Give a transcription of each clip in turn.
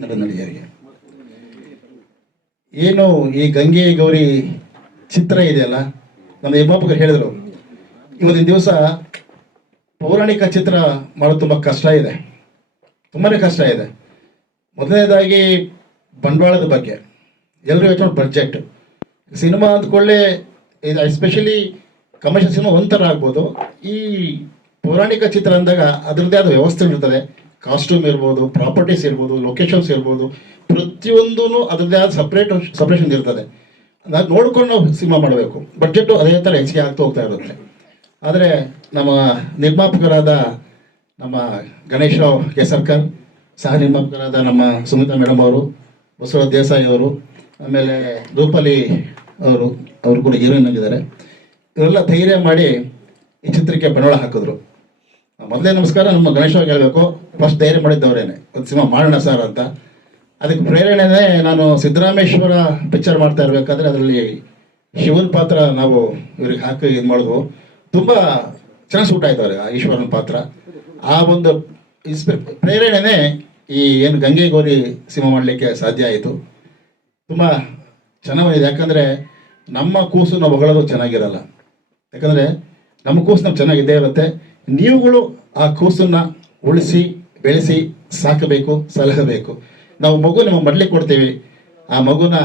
ನಡುನಡಿಯರಿಗೆ ಏನು ಈ ಗಂಗೆ ಗೌರಿ ಚಿತ್ರ ಇದೆಯಲ್ಲ? ನಮ್ಮ ನಿರ್ಮಾಪಕರು ಹೇಳಿದರು. ಇವತ್ತಿನ ದಿವಸ ಪೌರಾಣಿಕ ಚಿತ್ರ ಮಾಡೋದು ತುಂಬ ಕಷ್ಟ ಇದೆ. ತುಂಬಾ ಕಷ್ಟ ಇದೆ. ಮೊದಲನೇದಾಗಿ ಬಂಡವಾಳದ ಬಗ್ಗೆ. ಎಲ್ಲರೂ ಯೋಚನೆ ಬಜೆಟ್ ಸಿನಿಮಾ ಅಂದ್ಕೊಳ್ಳೆ ಇದು ಎಸ್ಪೆಷಲಿ ಕಮರ್ಷಿಯಲ್ ಸಿನಿಮಾ ಒಂಥರ ಆಗ್ಬೋದು. ಈ ಪೌರಾಣಿಕ ಚಿತ್ರ ಅಂದಾಗ ಅದರದ್ದೇ ಆದ ವ್ಯವಸ್ಥೆ ಇರ್ತದೆ. ಕಾಸ್ಟ್ಯೂಮ್ ಇರ್ಬೋದು ಪ್ರಾಪರ್ಟೀಸ್ ಇರ್ಬೋದು ಲೊಕೇಶನ್ಸ್ ಇರ್ಬೋದು ಪ್ರತಿಯೊಂದೂ ಅದರದ್ದೇ ಆದ ಸಪ್ರೇಟ್ ಸಪ್ರೇಷನ್ ಇರ್ತದೆ. ನಾವು ನೋಡ್ಕೊಂಡು ನಾವು ಸಿನಿಮಾ ಮಾಡಬೇಕು. ಬಡ್ಜೆಟು ಅದೇ ಥರ ಹೆಚ್ಚಿಗೆ ಆಗ್ತಾ ಹೋಗ್ತಾ ಇರುತ್ತೆ. ಆದರೆ ನಮ್ಮ ನಿರ್ಮಾಪಕರಾದ ನಮ್ಮ ಗಣೇಶ ಕೇಸರ್ಕರ್, ಸಹ ನಿರ್ಮಾಪಕರಾದ ನಮ್ಮ ಸುಮಿತಾ ಮೇಡಮ್ ಅವರು, ಬಸವರಾಜ್ ದೇಸಾಯಿ ಅವರು, ಆಮೇಲೆ ರೂಪಲಿ ಅವರು ಅವರು ಕೂಡ ಹೀರೋಯಿನ್ ಆಗಿದ್ದಾರೆ. ಇವರೆಲ್ಲ ಧೈರ್ಯ ಮಾಡಿ ಈ ಚಿತ್ರಕ್ಕೆ ಬಂಡವಾಳ ಹಾಕಿದ್ರು. ಮೊದಲೇ ನಮಸ್ಕಾರ, ನಮ್ಮ ಗಣೇಶ ಅವ್ರಿಗೆ ಹೇಳ್ಬೇಕು ಫಸ್ಟ್ ಧೈರ್ಯ ಮಾಡಿದ್ದವರೇನೆ. ಒಂದು ಸಿನಿಮಾ ಮಾಡೋಣ ಸರ್ ಅಂತ. ಅದಕ್ಕೆ ಪ್ರೇರಣೆನೇ ನಾನು ಸಿದ್ದರಾಮೇಶ್ವರ ಪಿಕ್ಚರ್ ಮಾಡ್ತಾ ಇರಬೇಕಾದ್ರೆ ಅದರಲ್ಲಿ ಶಿವನ್ ಪಾತ್ರ ನಾವು ಇವ್ರಿಗೆ ಹಾಕಿ ಇದು ಮಾಡಿದ್ವು. ತುಂಬ ಚೆನ್ನಾಗಿ ಸೂಟ್ ಆಯ್ತು ಆ ಈಶ್ವರನ ಪಾತ್ರ. ಆ ಒಂದು ಇನ್ಸ್ಪಿ ಪ್ರೇರಣೆನೇ ಈ ಏನು ಗಂಗೆ ಗೌರಿ ಸಿನಿಮಾ ಮಾಡಲಿಕ್ಕೆ ಸಾಧ್ಯ ಆಯಿತು. ತುಂಬ ಚೆನ್ನಾಗಿದೆ ಯಾಕಂದರೆ ನಮ್ಮ ಕೂಸು ನಾವು ಹೊಗಳೋದು ಚೆನ್ನಾಗಿರಲ್ಲ. ಯಾಕಂದರೆ ನಮ್ಮ ಕೂಸು ನಾವು ಚೆನ್ನಾಗಿದ್ದೇ ಇರುತ್ತೆ. ನೀವುಗಳು ಆ ಕೂಸನ್ನು ಉಳಿಸಿ ಬೆಳೆಸಿ ಸಾಕಬೇಕು, ಸಲಹಬೇಕು. ನಾವು ಮಗು ನಿಮಗೆ ಮಡ್ಲಿಕ್ಕೆ ಕೊಡ್ತೀವಿ. ಆ ಮಗುನ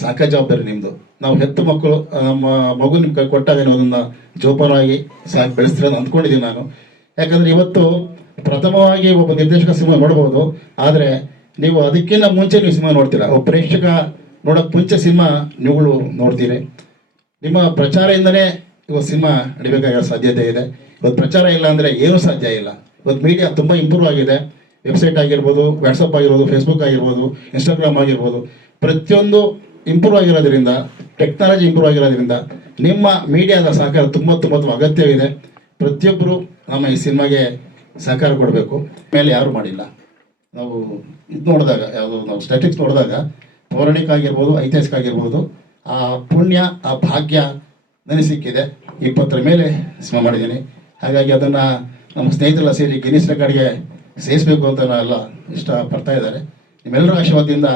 ಸಾಕ ಜವಾಬ್ದಾರಿ ನಿಮ್ಮದು ನಾವು ಹೆತ್ತು ಮಕ್ಕಳು ಮಗು ನಿಮ್ಗೆ ಕೊಟ್ಟಾಗ ಅದನ್ನ ಜೋಪಾನವಾಗಿ ಸಾಕಿ, ಬೆಳೆಸ್ತೀರ ಅಂತ ಅಂದ್ಕೊಂಡಿದ್ದೀನಿ ನಾನು. ಯಾಕಂದರೆ ಇವತ್ತು ಪ್ರಥಮವಾಗಿ ಒಬ್ಬ ನಿರ್ದೇಶಕ ಸಿನಿಮಾ ನೋಡ್ಬೋದು. ಆದರೆ ನೀವು ಅದಕ್ಕಿಂತ ಮುಂಚೆ ನೀವು ಸಿನಿಮಾ ನೋಡ್ತೀರಾ? ಒಬ್ಬ ಪ್ರೇಕ್ಷಕ ನೋಡೋಕೆ ಮುಂಚೆ ಸಿನಿಮಾ ನೀವುಗಳು ನೋಡ್ತೀರಿ. ನಿಮ್ಮ ಪ್ರಚಾರದಿಂದನೇ ಇವತ್ತು ಸಿನಿಮಾ ನಡಿಬೇಕಾಗಿರೋ ಸಾಧ್ಯತೆ ಇದೆ. ಇವತ್ತು ಪ್ರಚಾರ ಇಲ್ಲ ಅಂದರೆ ಏನೂ ಸಾಧ್ಯ ಇಲ್ಲ. ಇವತ್ತು ಮೀಡಿಯಾ ತುಂಬ ಇಂಪ್ರೂವ್ ಆಗಿದೆ. ವೆಬ್ಸೈಟ್ ಆಗಿರ್ಬೋದು ವಾಟ್ಸಪ್ ಆಗಿರ್ಬೋದು ಫೇಸ್ಬುಕ್ ಆಗಿರ್ಬೋದು ಇನ್ಸ್ಟಾಗ್ರಾಮ್ ಆಗಿರ್ಬೋದು. ಪ್ರತಿಯೊಂದು ಇಂಪ್ರೂವ್ ಆಗಿರೋದ್ರಿಂದ ಟೆಕ್ನಾಲಜಿ ಇಂಪ್ರೂವ್ ಆಗಿರೋದ್ರಿಂದ ನಿಮ್ಮ ಮೀಡಿಯಾದ ಸಹಕಾರ ತುಂಬ ತುಂಬ ಅಗತ್ಯವಿದೆ. ಪ್ರತಿಯೊಬ್ಬರು ನಮ್ಮ ಈ ಸಿನಿಮಾಗೆ ಸಹಕಾರ ಕೊಡಬೇಕು. ಮೇಲೆ ಯಾರು ಮಾಡಿಲ್ಲ. ನಾವು ಇದು ನೋಡಿದಾಗ, ಯಾವುದು ನಾವು ಸ್ಟ್ಯಾಟಿಕ್ಸ್ ನೋಡಿದಾಗ, ಪೌರಾಣಿಕ ಆಗಿರ್ಬೋದು, ಐತಿಹಾಸಿಕ ಆಗಿರ್ಬೋದು, ಆ ಪುಣ್ಯ, ಆ ಭಾಗ್ಯ ನನಗೆ ಸಿಕ್ಕಿದೆ. ಇಪ್ಪತ್ತರ ಮೇಲೆ ಸಿನಿಮಾ ಮಾಡಿದ್ದೀನಿ. ಹಾಗಾಗಿ ಅದನ್ನು ನಮ್ಮ ಸ್ನೇಹಿತರೆಲ್ಲ ಸೇರಿ ಗಿನ್ನಿಸ್ ರೆಕಾರ್ಡ್ಗೆ ಸೇರಿಸಬೇಕು ಅಂತ ಎಲ್ಲ ಇಷ್ಟಪಡ್ತಾ ಇದ್ದಾರೆ. ನಿಮ್ಮೆಲ್ಲರ ಆಶೀರ್ವಾದದಿಂದ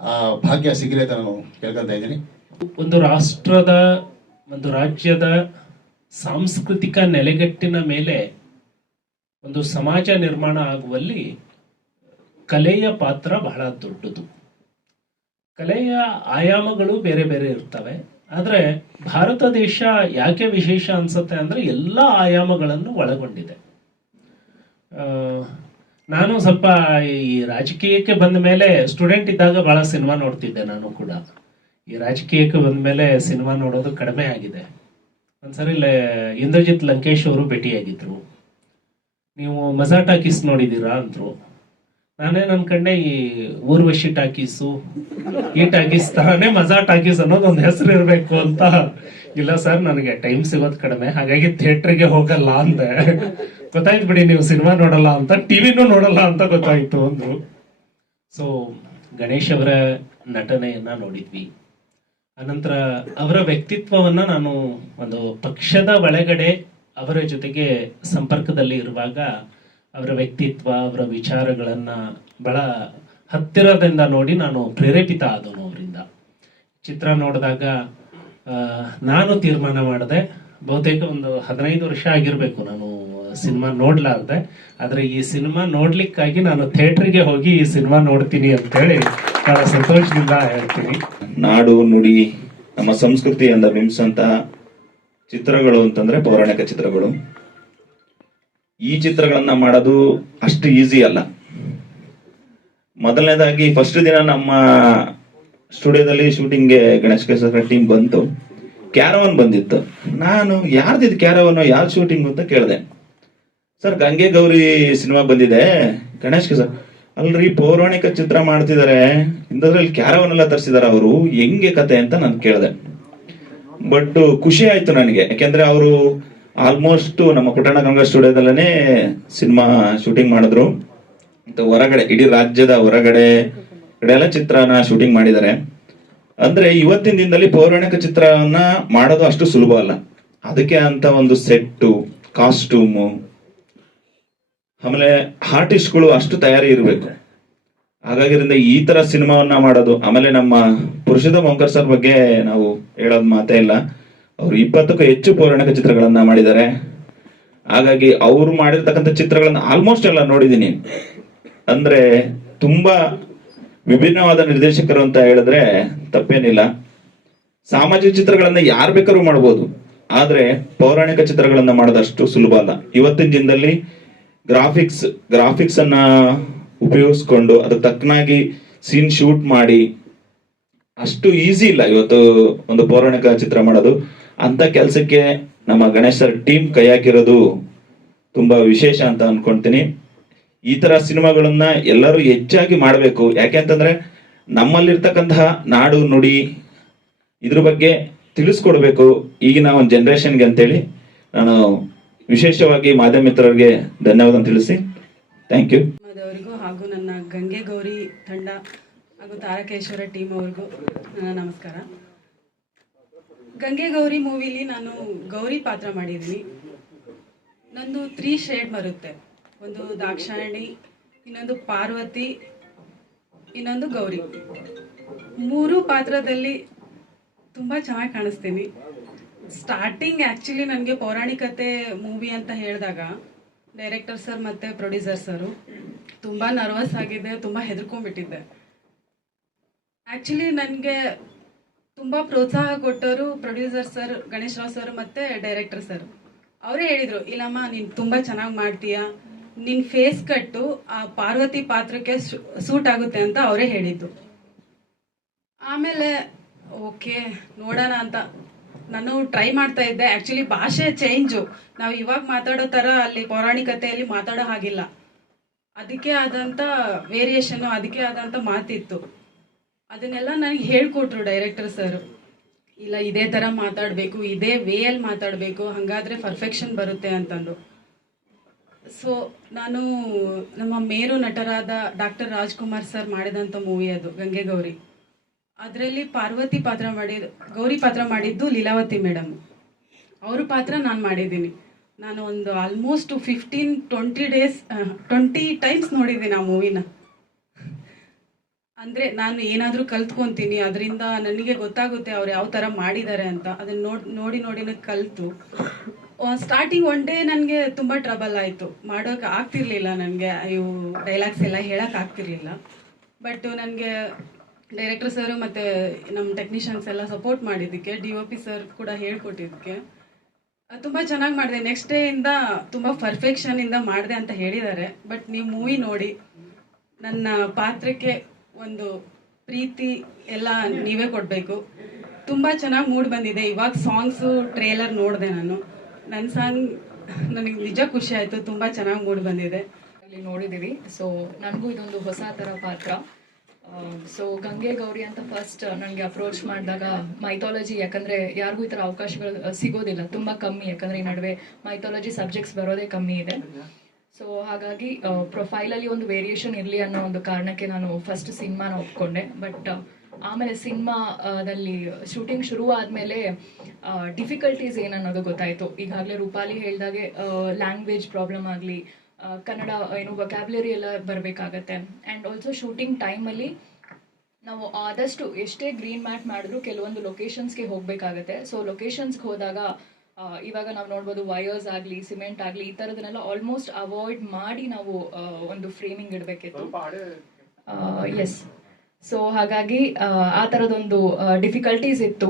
ಆ ಭಾಗ್ಯ ಸಿಗಲಿ ಅಂತ ನಾನು ಕೇಳ್ಕೊತಾ ಇದ್ದೀನಿ. ಒಂದು ರಾಷ್ಟ್ರದ, ಒಂದು ರಾಜ್ಯದ ಸಾಂಸ್ಕೃತಿಕ ನೆಲೆಗಟ್ಟಿನ ಮೇಲೆ ಒಂದು ಸಮಾಜ ನಿರ್ಮಾಣ ಆಗುವಲ್ಲಿ ಕಲೆಯ ಪಾತ್ರ ಬಹಳ ದೊಡ್ಡದು. ಕಲೆಯ ಆಯಾಮಗಳು ಬೇರೆ ಬೇರೆ ಇರ್ತವೆ. ಆದರೆ ಭಾರತ ದೇಶ ಯಾಕೆ ವಿಶೇಷ ಅನ್ಸುತ್ತೆ ಅಂದ್ರೆ ಎಲ್ಲ ಆಯಾಮಗಳನ್ನು ಒಳಗೊಂಡಿದೆ. ನಾನು ಸ್ವಲ್ಪ ಈ ರಾಜಕೀಯಕ್ಕೆ ಬಂದ ಮೇಲೆ ಸ್ಟೂಡೆಂಟ್ ಇದ್ದಾಗ ಬಹಳ ಸಿನಿಮಾ ನೋಡ್ತಿದ್ದೆ ನಾನು ಕೂಡ. ಈ ರಾಜಕೀಯಕ್ಕೆ ಬಂದ ಮೇಲೆ ಸಿನಿಮಾ ನೋಡೋದು ಕಡಿಮೆ ಆಗಿದೆ. ಒಂದ್ಸರಿ ಇಂದ್ರಜಿತ್ ಲಂಕೇಶ್ ಅವರು ಭೇಟಿಯಾಗಿದ್ರು. ನೀವು ಮಜಾ ಟಾಕೀಸ್ ನೋಡಿದೀರಾ ಅಂದ್ರು. ನನ್ನ ಅನ್ಕಂಡೆ ಈ ಊರ್ವಶಿ ಟಾಕೀಸು ಈ ಟಾಕೀಸ್ ತಾನೇ ಮಜಾ ಟಾಕೀಸ್ ಅನ್ನೋದು ಒಂದು ಹೆಸರು ಇರಬೇಕು ಅಂತ. ಇಲ್ಲ ಸರ್, ನನಗೆ ಟೈಮ್ ಸಿಗೋದು ಕಡಿಮೆ. ಹಾಗಾಗಿ ಥಿಯೇಟ್ರಿಗೆ ಹೋಗಲ್ಲ ಅಂದೆ. ಗೊತ್ತಾಯ್ತು ಬಿಡಿ, ನೀವು ಸಿನಿಮಾ ನೋಡಲ್ಲ ಅಂತ, ಟಿವಿನೂ ನೋಡಲ್ಲ ಅಂತ ಗೊತ್ತಾಯ್ತು ಅಂದ್ರು. ಸೊ ಗಣೇಶ್ ಅವರ ನಟನೆಯನ್ನ ನೋಡಿದ್ವಿ. ಅನಂತರ ಅವರ ವ್ಯಕ್ತಿತ್ವವನ್ನ ನಾನು ಒಂದು ಪಕ್ಷದ ಒಳಗಡೆ ಅವರ ಜೊತೆಗೆ ಸಂಪರ್ಕದಲ್ಲಿ ಇರುವಾಗ ಅವರ ವ್ಯಕ್ತಿತ್ವ, ಅವರ ವಿಚಾರಗಳನ್ನ ಬಹಳ ಹತ್ತಿರದಿಂದ ನೋಡಿ ನಾನು ಪ್ರೇರೇಪಿತ ಆದನು ಅವರಿಂದ. ಚಿತ್ರ ನೋಡಿದಾಗ ನಾನು ತೀರ್ಮಾನ ಮಾಡಿದೆ. ಬಹುತೇಕ ಒಂದು ಹದಿನೈದು ವರ್ಷ ಆಗಿರಬೇಕು ನಾನು ಸಿನಿಮಾ ನೋಡ್ಲಾರ್ದೆ, ಆದ್ರೆ ಈ ಸಿನಿಮಾ ನೋಡ್ಲಿಕ್ಕಾಗಿ ನಾನು ಥಿಯೇಟರ್ಗೆ ಹೋಗಿ ಈ ಸಿನಿಮಾ ನೋಡ್ತೀನಿ ಅಂತೇಳಿ ಬಹಳ ಸಂತೋಷದಿಂದ ಹೇಳ್ತೀನಿ. ನಾಡು, ನುಡಿ, ನಮ್ಮ ಸಂಸ್ಕೃತಿಯಿಂದ ಬಿಂಬಿಸುವಂತಹ ಚಿತ್ರಗಳು ಅಂತಂದ್ರೆ ಪೌರಾಣಿಕ ಚಿತ್ರಗಳು. ಈ ಚಿತ್ರಗಳನ್ನ ಮಾಡೋದು ಅಷ್ಟು ಈಸಿ ಅಲ್ಲ. ಮೊದಲನೇದಾಗಿ ಫಸ್ಟ್ ದಿನ ನಮ್ಮ ಸ್ಟುಡಿಯೋದಲ್ಲಿ ಶೂಟಿಂಗ್ಗೆ ಗಣೇಶ್ ಕೇಸರ ಟೀಮ್ ಬಂತು. ಕ್ಯಾರವನ್ ಬಂದಿತ್ತು. ನಾನು ಯಾರ್ದಿದ್ ಕ್ಯಾರವನ್, ಯಾರ್ ಶೂಟಿಂಗ್ ಅಂತ ಕೇಳಿದೆ. ಸರ್, ಗಂಗೆ ಗೌರಿ ಸಿನಿಮಾ ಬಂದಿದೆ. ಗಣೇಶ್ ಸರ್. ಅಲ್ರಿ, ಪೌರಾಣಿಕ ಚಿತ್ರ ಮಾಡ್ತಿದ್ದಾರೆ ಇಂಥದ್ರಲ್ಲಿ ಕ್ಯಾರವನ್ನೆಲ್ಲ ತರಿಸಿದಾರೆ ಅವರು. ಹೆಂಗೆ ಕತೆ ಅಂತ ನಾನು ಕೇಳಿದೆ. ಬಟ್ ಖುಷಿ ಆಯ್ತು ನನಗೆ. ಯಾಕೆಂದ್ರೆ ಅವರು ಆಲ್ಮೋಸ್ಟ್ ನಮ್ಮ ಪುಟ್ಟಣ ಗಂಗಾ ಸ್ಟುಡಿಯೋದಲ್ಲೇ ಸಿನಿಮಾ ಶೂಟಿಂಗ್ ಮಾಡಿದ್ರು. ಹೊರಗಡೆ, ಇಡೀ ರಾಜ್ಯದ ಹೊರಗಡೆ, ಕಡೆ ಎಲ್ಲ ಚಿತ್ರನ ಶೂಟಿಂಗ್ ಮಾಡಿದ್ದಾರೆ. ಅಂದ್ರೆ ಇವತ್ತಿನ ದಿನದಲ್ಲಿ ಪೌರಾಣಿಕ ಚಿತ್ರವನ್ನ ಮಾಡೋದು ಅಷ್ಟು ಸುಲಭ ಅಲ್ಲ. ಅದಕ್ಕೆ ಅಂತ ಒಂದು ಸೆಟ್ಟು ಕಾಸ್ಟ್ಯೂಮು ಆಮೇಲೆ ಆರ್ಟಿಸ್ಟ್ಗಳು ಅಷ್ಟು ತಯಾರಿ ಇರಬೇಕು. ಹಾಗಾಗಿರಿಂದ ಈ ತರ ಸಿನಿಮಾವನ್ನ ಮಾಡೋದು, ಆಮೇಲೆ ನಮ್ಮ ಪುರುಷದ ಮೊಂಕರ್ ಸರ್ ಬಗ್ಗೆ ನಾವು ಹೇಳೋದು ಮಾತೇ ಇಲ್ಲ. ಅವರು ಇಪ್ಪತ್ತಕ್ಕೂ ಹೆಚ್ಚು ಪೌರಾಣಿಕ ಚಿತ್ರಗಳನ್ನ ಮಾಡಿದ್ದಾರೆ. ಹಾಗಾಗಿ ಅವರು ಮಾಡಿರ್ತಕ್ಕಂಥ ಚಿತ್ರಗಳನ್ನ ಆಲ್ಮೋಸ್ಟ್ ಎಲ್ಲ ನೋಡಿದೀನಿ ಅಂದ್ರೆ ತುಂಬಾ ವಿಭಿನ್ನವಾದ ನಿರ್ದೇಶಕರು ಅಂತ ಹೇಳಿದ್ರೆ ತಪ್ಪೇನಿಲ್ಲ. ಸಾಮಾಜಿಕ ಚಿತ್ರಗಳನ್ನ ಯಾರು ಬೇಕಾದ್ರೂ ಮಾಡ್ಬೋದು. ಆದ್ರೆ ಪೌರಾಣಿಕ ಚಿತ್ರಗಳನ್ನ ಮಾಡೋದಷ್ಟು ಸುಲಭ ಅಲ್ಲ. ಇವತ್ತಿನ ದಿನದಲ್ಲಿ ಗ್ರಾಫಿಕ್ಸ್ ಗ್ರಾಫಿಕ್ಸ್ ಅನ್ನ ಉಪಯೋಗಿಸ್ಕೊಂಡು ಅದಕ್ಕೆ ತಕ್ಕನಾಗಿ ಸೀನ್ ಶೂಟ್ ಮಾಡಿ ಅಷ್ಟು ಈಸಿ ಇಲ್ಲ. ಇವತ್ತು ಒಂದು ಪೌರಾಣಿಕ ಚಿತ್ರ ಮಾಡೋದು. ಅಂತ ಕೆಲಸಕ್ಕೆ ನಮ್ಮ ಗಣೇಶ್ ಟೀಮ್ ಕೈ ಹಾಕಿರೋದು ತುಂಬಾ ವಿಶೇಷ ಅಂತ ಅನ್ಕೊಂತೀನಿ. ಈ ತರ ಸಿನಿಮಾಗಳನ್ನ ಎಲ್ಲರೂ ಹೆಚ್ಚಾಗಿ ಮಾಡಬೇಕು. ಯಾಕೆಂತಂದ್ರೆ ನಮ್ಮಲ್ಲಿರ್ತಕ್ಕಂತಹ ನಾಡು, ನುಡಿ ಇದ್ರ ಬಗ್ಗೆ ತಿಳಿಸ್ಕೊಡ್ಬೇಕು ಈಗಿನ ಒಂದು ಜನ್ರೇಷನ್ಗೆ ಅಂತೇಳಿ ನಾನು ವಿಶೇಷವಾಗಿ ಮಾಧ್ಯಮ ಮಿತ್ರರಿಗೆ ಧನ್ಯವಾದ ತಿಳಿಸಿ. ಥ್ಯಾಂಕ್ ಯು ಅವರಿಗೂ ಹಾಗೂ ನನ್ನ ಗಂಗೆ ಗೌರಿ ತಂಡ ಹಾಗೂ ತಾರಕೇಶ್ವರ ಟೀಮ್ ಅವ್ರಿಗೂ, ನನ್ನ ನಮಸ್ಕಾರ. ಗಂಗೆ ಗೌರಿ ಮೂವಿಲಿ ನಾನು ಗೌರಿ ಪಾತ್ರ ಮಾಡಿದ್ದೀನಿ. ನಂದು ತ್ರೀ ಶೇಡ್ ಬರುತ್ತೆ. ಒಂದು ದಾಕ್ಷಾಯಣಿ, ಇನ್ನೊಂದು ಪಾರ್ವತಿ, ಇನ್ನೊಂದು ಗೌರಿ. ಮೂರು ಪಾತ್ರದಲ್ಲಿ ತುಂಬ ಚೆನ್ನಾಗಿ ಕಾಣಿಸ್ತೀನಿ. ಸ್ಟಾರ್ಟಿಂಗ್ ಆ್ಯಕ್ಚುಲಿ ನನಗೆ ಪೌರಾಣಿಕತೆ ಮೂವಿ ಅಂತ ಹೇಳಿದಾಗ ಡೈರೆಕ್ಟರ್ ಸರ್ ಮತ್ತು ಪ್ರೊಡ್ಯೂಸರ್ ಸರು ತುಂಬ ನರ್ವಸ್ ಆಗಿದ್ದೆ, ತುಂಬ ಹೆದರ್ಕೊಂಡ್ಬಿಟ್ಟಿದ್ದೆ. ಆ್ಯಕ್ಚುಲಿ ನನಗೆ ತುಂಬ ಪ್ರೋತ್ಸಾಹ ಕೊಟ್ಟವರು producer sir Ganesh Rao sir ಮತ್ತು ಡೈರೆಕ್ಟರ್ ಸರ್ ಅವರೇ ಹೇಳಿದರು, ಇಲ್ಲಮ್ಮ, ನೀನು ತುಂಬ ಚೆನ್ನಾಗಿ ಮಾಡ್ತೀಯಾ? ನಿನ್ನ ಫೇಸ್ ಕಟ್ಟು, ಆ ಪಾರ್ವತಿ ಪಾತ್ರಕ್ಕೆ ಸೂಟ್ ಆಗುತ್ತೆ ಅಂತ ಅವರೇ ಹೇಳಿದ್ದು. ಆಮೇಲೆ, ಓಕೆ, ನೋಡೋಣ ಅಂತ. ನಾನು ಟ್ರೈ ಮಾಡ್ತಾ ಇದ್ದೆ. ಆ್ಯಕ್ಚುಲಿ ಭಾಷೆ ಚೇಂಜು ನಾವು ಇವಾಗ ಮಾತಾಡೋ ಥರ ಅಲ್ಲಿ ಪೌರಾಣಿಕತೆಯಲ್ಲಿ ಮಾತಾಡೋ ಹಾಗಿಲ್ಲ. ಅದಕ್ಕೆ ಆದಂಥ ವೇರಿಯೇಷನ್ನು ಅದಕ್ಕೆ ಆದಂಥ ಮಾತಿತ್ತು. ಅದನ್ನೆಲ್ಲ ನನಗೆ ಹೇಳ್ಕೊಟ್ರು ಡೈರೆಕ್ಟರ್ ಸರ್ ಇಲ್ಲ, ಇದೇ ಥರ ಮಾತಾಡಬೇಕು, ಇದೇ ವೇಯಲ್ಲಿ ಮಾತಾಡಬೇಕು, ಹಾಗಾದರೆ ಪರ್ಫೆಕ್ಷನ್ ಬರುತ್ತೆ ಅಂತಂದು ಸೊ ನಾನು ನಮ್ಮ ಮೇರು ನಟರಾದ ಡಾಕ್ಟರ್ ರಾಜ್ಕುಮಾರ್ ಸರ್ ಮಾಡಿದಂಥ ಮೂವಿ ಅದು, ಗಂಗೆ ಗೌರಿ. ಅದರಲ್ಲಿ ಪಾರ್ವತಿ ಪಾತ್ರ ಮಾಡಿದ, ಗೌರಿ ಪಾತ್ರ ಮಾಡಿದ್ದು ಲೀಲಾವತಿ ಮೇಡಮ್. ಅವ್ರ ಪಾತ್ರ ನಾನು ಮಾಡಿದ್ದೀನಿ. ನಾನು ಒಂದು almost fifteen twenty days twenty times ನೋಡಿದ್ದೀನಿ ಆ ಮೂವಿನ ಅಂದರೆ ನಾನು ಏನಾದರೂ ಕಲ್ತ್ಕೊತೀನಿ, ಅದರಿಂದ ನನಗೆ ಗೊತ್ತಾಗುತ್ತೆ ಅವ್ರು ಯಾವ ಥರ ಮಾಡಿದ್ದಾರೆ ಅಂತ. ಅದನ್ನ ನೋಡಿ ನೋಡಿ ನೋಡಿನ ಕಲಿತು. ಸ್ಟಾರ್ಟಿಂಗ್ ಒನ್ ಡೇ ನನಗೆ ತುಂಬ ಟ್ರಬಲ್ ಆಯಿತು. ಮಾಡೋಕೆ ಆಗ್ತಿರ್ಲಿಲ್ಲ ನನಗೆ. ಇವು ಡೈಲಾಗ್ಸ್ ಎಲ್ಲ ಹೇಳೋಕ್ಕಾಗ್ತಿರ್ಲಿಲ್ಲ ಬಟ್ ನನಗೆ ಡೈರೆಕ್ಟರ್ ಸರ್ ಮತ್ತು ನಮ್ಮ ಟೆಕ್ನಿಷಿಯನ್ಸ್ ಎಲ್ಲ ಸಪೋರ್ಟ್ ಮಾಡಿದ್ದಕ್ಕೆ ಡಿ ಒ ಪಿ ಸರ್ ಕೂಡ ಹೇಳ್ಕೊಟ್ಟಿದ್ದಕ್ಕೆ. ತುಂಬ ಚೆನ್ನಾಗಿ ಮಾಡಿದೆ. ನೆಕ್ಸ್ಟ್ ಡೇಯಿಂದ ತುಂಬ ಪರ್ಫೆಕ್ಷನಿಂದ ಮಾಡಿದೆ ಅಂತ ಹೇಳಿದ್ದಾರೆ. ಬಟ್ ನೀವು ಮೂವಿ ನೋಡಿ, ನನ್ನ ಪಾತ್ರಕ್ಕೆ ಒಂದು ಪ್ರೀತಿ ಎಲ್ಲ ನೀವೇ ಕೊಡಬೇಕು. ತುಂಬ ಚೆನ್ನಾಗಿ ಮೂಡ್ ಬಂದಿದೆ. ಇವಾಗ ಸಾಂಗ್ಸು ಟ್ರೇಲರ್ ನೋಡಿದೆ ನಾನು. ನನ್ನ ಸಾಂಗ್ ನನಗೆ ನಿಜ ಖುಷಿ ಆಯಿತು. ತುಂಬ ಚೆನ್ನಾಗಿ ಮೂಡ್ ಬಂದಿದೆ. ಅಲ್ಲಿ ನೋಡಿದ್ದೀವಿ. ಸೊ ನನಗೂ ಇದೊಂದು ಹೊಸ ಥರ ಪಾತ್ರ. ಸೊ ಗಂಗೆ ಗೌರಿ ಅಂತ ಫಸ್ಟ್ ನನಗೆ ಅಪ್ರೋಚ್ ಮಾಡಿದಾಗ ಮೈಥಾಲಜಿ ಯಾಕಂದರೆ ಯಾರಿಗೂ ಈ ಥರ ಅವಕಾಶಗಳು ಸಿಗೋದಿಲ್ಲ. ತುಂಬ ಕಮ್ಮಿ, ಯಾಕಂದ್ರೆ ಈ ನಡುವೆ ಮೈಥಾಲಜಿ ಸಬ್ಜೆಕ್ಟ್ಸ್ ಬರೋದೇ ಕಮ್ಮಿ ಇದೆ. ಸೊ ಹಾಗಾಗಿ ಪ್ರೊಫೈಲಲ್ಲಿ ಒಂದು ವೇರಿಯೇಷನ್ ಇರಲಿ ಅನ್ನೋ ಒಂದು ಕಾರಣಕ್ಕೆ ನಾನು ಫಸ್ಟ್ ಸಿನಿಮಾನ ಒಪ್ಕೊಂಡೆ. ಬಟ್ ಆಮೇಲೆ ಸಿನಿಮಾದಲ್ಲಿ ಶೂಟಿಂಗ್ ಶುರು ಆದಮೇಲೆ ಡಿಫಿಕಲ್ಟೀಸ್ ಏನನ್ನೋದು ಗೊತ್ತಾಯಿತು. ಈಗಾಗಲೇ ರೂಪಾಲಿ ಹೇಳಿದಾಗೆ ಲ್ಯಾಂಗ್ವೇಜ್ ಪ್ರಾಬ್ಲಮ್ ಆಗಲಿ ಕನ್ನಡ ಏನು ವೊಕ್ಯಾಬ್ಲರಿ ಎಲ್ಲ ಬರಬೇಕಾಗತ್ತೆ. ಆ್ಯಂಡ್ ಆಲ್ಸೋ ಶೂಟಿಂಗ್ ಟೈಮಲ್ಲಿ ನಾವು ಆದಷ್ಟು ಎಷ್ಟೇ ಗ್ರೀನ್ ಮ್ಯಾಟ್ ಮಾಡಿದ್ರು ಕೆಲವೊಂದು ಲೊಕೇಶನ್ಸ್ಗೆ ಹೋಗಬೇಕಾಗತ್ತೆ. ಸೊ ಲೊಕೇಶನ್ಸ್ಗೆ ಹೋದಾಗ ಇವಾಗ ನಾವು ನೋಡ್ಬೋದು ವಯರ್ಸ್ ಆಗಲಿ ಸಿಮೆಂಟ್ ಆಗಲಿ ಈ ಥರದನ್ನೆಲ್ಲ ಆಲ್ಮೋಸ್ಟ್ ಅವಾಯ್ಡ್ ಮಾಡಿ ನಾವು ಒಂದು ಫ್ರೇಮಿಂಗ್ ಇಡಬೇಕಿತ್ತು. ಎಸ್ ಸೊ ಹಾಗಾಗಿ ಆ, ಆ ಥರದೊಂದು ಡಿಫಿಕಲ್ಟೀಸ್ ಇತ್ತು.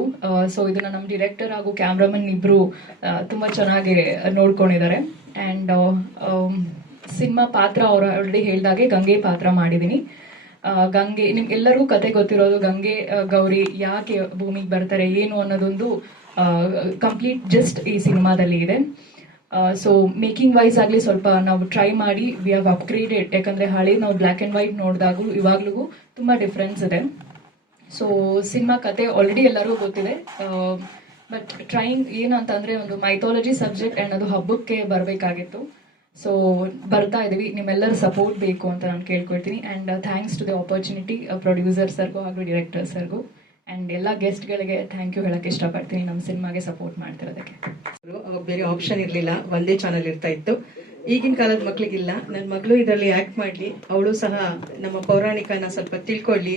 ಸೊ ಇದನ್ನ ನಮ್ಮ ಡಿರೆಕ್ಟರ್ ಹಾಗೂ ಕ್ಯಾಮ್ರಾಮನ್ ಇಬ್ಬರು ತುಂಬ ಚೆನ್ನಾಗಿ ನೋಡ್ಕೊಂಡಿದ್ದಾರೆ. ಆ್ಯಂಡ್ ಸಿನಿಮಾ ಪಾತ್ರ ಅವರು ಆಲ್ರೆಡಿ ಹೇಳಿದಾಗೆ ಗಂಗೆ ಪಾತ್ರ ಮಾಡಿದ್ದೀನಿ. ಗಂಗೆ, ನಿಮ್ಗೆಲ್ಲರಿಗೂ ಕತೆ ಗೊತ್ತಿರೋದು ಗಂಗೆ ಗೌರಿ ಯಾಕೆ ಭೂಮಿಗೆ ಬರ್ತಾರೆ, ಏನು ಅನ್ನೋದೊಂದು ಕಂಪ್ಲೀಟ್ ಜಸ್ಟ್ ಈ ಸಿನಿಮಾದಲ್ಲಿ ಇದೆ. ಸೊ ಮೇಕಿಂಗ್ ವೈಸ್ ಆಗಲಿ ಸ್ವಲ್ಪ ನಾವು ಟ್ರೈ ಮಾಡಿ ವಿ ಹ್ಯಾವ್ ಅಪ್ಗ್ರೇಡೆಡ್ ಯಾಕಂದರೆ ಹಳೆ ನಾವು ಬ್ಲ್ಯಾಕ್ ಆ್ಯಂಡ್ ವೈಟ್ ನೋಡಿದಾಗೂ ಇವಾಗ್ಲೂ ತುಂಬ ಡಿಫ್ರೆನ್ಸ್ ಇದೆ. ಸೊ ಸಿನಿಮಾ ಕತೆ ಆಲ್ರೆಡಿ ಎಲ್ಲರಿಗೂ ಗೊತ್ತಿದೆ. ಬಟ್ ಟ್ರೈಂಗ್ ಏನಂತಂದ್ರೆ ಒಂದು ಮೈಥಾಲಜಿ ಸಬ್ಜೆಕ್ಟ್ ಆ್ಯಂಡ್ ಅದು ಹಬ್ಬಕ್ಕೆ ಬರಬೇಕಾಗಿತ್ತು. ಸೊ ಬರ್ತಾ ಇದೀವಿ ನಿಮ್ಮೆಲ್ಲರ ಸಪೋರ್ಟ್ ಬೇಕು ಅಂತ ನಾನು ಕೇಳ್ಕೊಳ್ತೀನಿ. And thanks to the opportunity producer ಸರ್ಗೂ ಹಾಗೂ ಡೈರೆಕ್ಟರ್ ಸರ್ಗೂ. ಆ್ಯಂಡ್ ಎಲ್ಲ ಗೆಸ್ಟ್ಗಳಿಗೆ ಥ್ಯಾಂಕ್ ಯು ಹೇಳಕ್ಕೆ ಇಷ್ಟಪಡ್ತೀನಿ. ನಮ್ಮ ಸಿನಿಮಾಗೆ ಸಪೋರ್ಟ್ ಮಾಡ್ತಿರೋದಕ್ಕೆ. ಬೇರೆ ಆಪ್ಷನ್ ಇರಲಿಲ್ಲ. ಒಂದೇ ಚಾನಲ್ ಇರ್ತಾ ಇತ್ತು. ಈಗಿನ ಕಾಲದ ಮಕ್ಳಿಗಿಲ್ಲ. ನನ್ನ ಮಗಳು ಇದರಲ್ಲಿ ಆಕ್ಟ್ ಮಾಡಲಿ. ಅವಳು ಸಹ ನಮ್ಮ ಪೌರಾಣಿಕನ ಸ್ವಲ್ಪ ತಿಳ್ಕೊಳ್ಳಿ.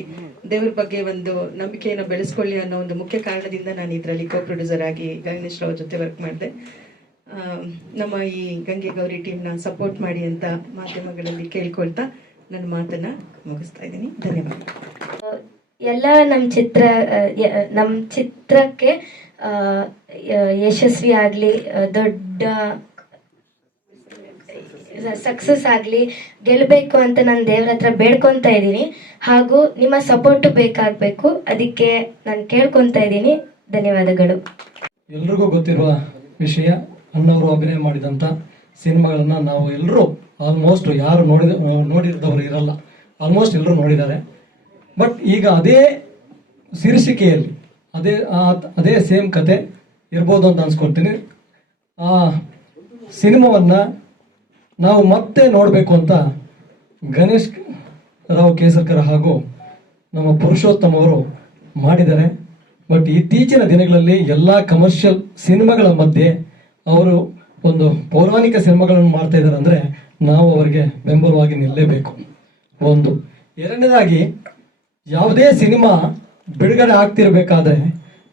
ದೇವ್ರ ಬಗ್ಗೆ ಒಂದು ನಂಬಿಕೆಯನ್ನು ಬೆಳೆಸ್ಕೊಳ್ಳಿ ಅನ್ನೋ ಒಂದು ಮುಖ್ಯ ಕಾರಣದಿಂದ ನಾನು ಇದರಲ್ಲಿ ಕೋ ಪ್ರೊಡ್ಯೂಸರ್ ಆಗಿ ಗಣೇಶ್ ರಾವ್ ಜೊತೆ ವರ್ಕ್ ಮಾಡಿದೆ. ನಮ್ಮ ಈ ಗಂಗೆ ಗೌರಿ ಟೀಮ್ನ ಸಪೋರ್ಟ್ ಮಾಡಿ ಅಂತ ಮಾಧ್ಯಮಗಳಲ್ಲಿ ಕೇಳ್ಕೊಳ್ತಾ ನನ್ನ ಮಾತನ್ನ ಮುಗಿಸ್ತಾ ಇದ್ದೀನಿ. ಧನ್ಯವಾದ. ಎಲ್ಲ ನಮ್ಮ ಚಿತ್ರ ನಮ್ಮ ಚಿತ್ರಕ್ಕೆ ಯಶಸ್ವಿ ಆಗಲಿ ದೊಡ್ಡ ಸಕ್ಸಸ್ ಆಗಲಿ ಗೆಲ್ಲಬೇಕು ಅಂತ ನಾನು ದೇವ್ರ ಹತ್ರ ಬೇಡ್ಕೊತಾ ಇದ್ದೀನಿ. ಹಾಗೂ ನಿಮ್ಮ ಸಪೋರ್ಟು ಬೇಕಾಗಬೇಕು. ಅದಕ್ಕೆ ನಾನು ಕೇಳ್ಕೊತಾ ಇದ್ದೀನಿ. ಧನ್ಯವಾದಗಳು. ಎಲ್ರಿಗೂ ಗೊತ್ತಿರುವ ವಿಷಯ, ಅಣ್ಣವರು ಅಭಿನಯ ಮಾಡಿದಂಥ ಸಿನಿಮಾಗಳನ್ನ ನಾವು ಎಲ್ಲರೂ ಆಲ್ಮೋಸ್ಟ್ ಯಾರು ನೋಡಿದ, ನೋಡಿದವರು ಇರಲ್ಲ. ಆಲ್ಮೋಸ್ಟ್ ಎಲ್ಲರೂ ನೋಡಿದ್ದಾರೆ. ಬಟ್ ಈಗ ಅದೇ ಶೀರ್ಷಿಕೆಯಲ್ಲಿ, ಅದೇ ಅದೇ ಸೇಮ್ ಕತೆ ಇರ್ಬೋದು ಅಂತ ಅನ್ಸ್ಕೊಳ್ತೀನಿ. ಆ, ಸಿನಿಮಾವನ್ನ ನಾವು ಮತ್ತೆ ನೋಡಬೇಕು ಅಂತ ಗಣೇಶ್ ರಾವ್ ಕೇಸರ್ಕರ್ ಹಾಗೂ ನಮ್ಮ ಪುರುಷೋತ್ತಮ್ ಅವರು ಮಾಡಿದ್ದಾರೆ. ಬಟ್ ಇತ್ತೀಚಿನ ದಿನಗಳಲ್ಲಿ ಎಲ್ಲ ಕಮರ್ಷಿಯಲ್ ಸಿನಿಮಾಗಳ ಮಧ್ಯೆ ಅವರು ಒಂದು ಪೌರಾಣಿಕ ಸಿನಿಮಾಗಳನ್ನು ಮಾಡ್ತಾ ಇದ್ದಾರೆ ಅಂದ್ರೆ ನಾವು ಅವರಿಗೆ ಬೆಂಬಲವಾಗಿ ನಿಲ್ಲಲೇಬೇಕು ಒಂದು. ಎರಡನೇದಾಗಿ ಯಾವುದೇ ಸಿನಿಮಾ ಬಿಡುಗಡೆ ಆಗ್ತಿರಬೇಕಾದ್ರೆ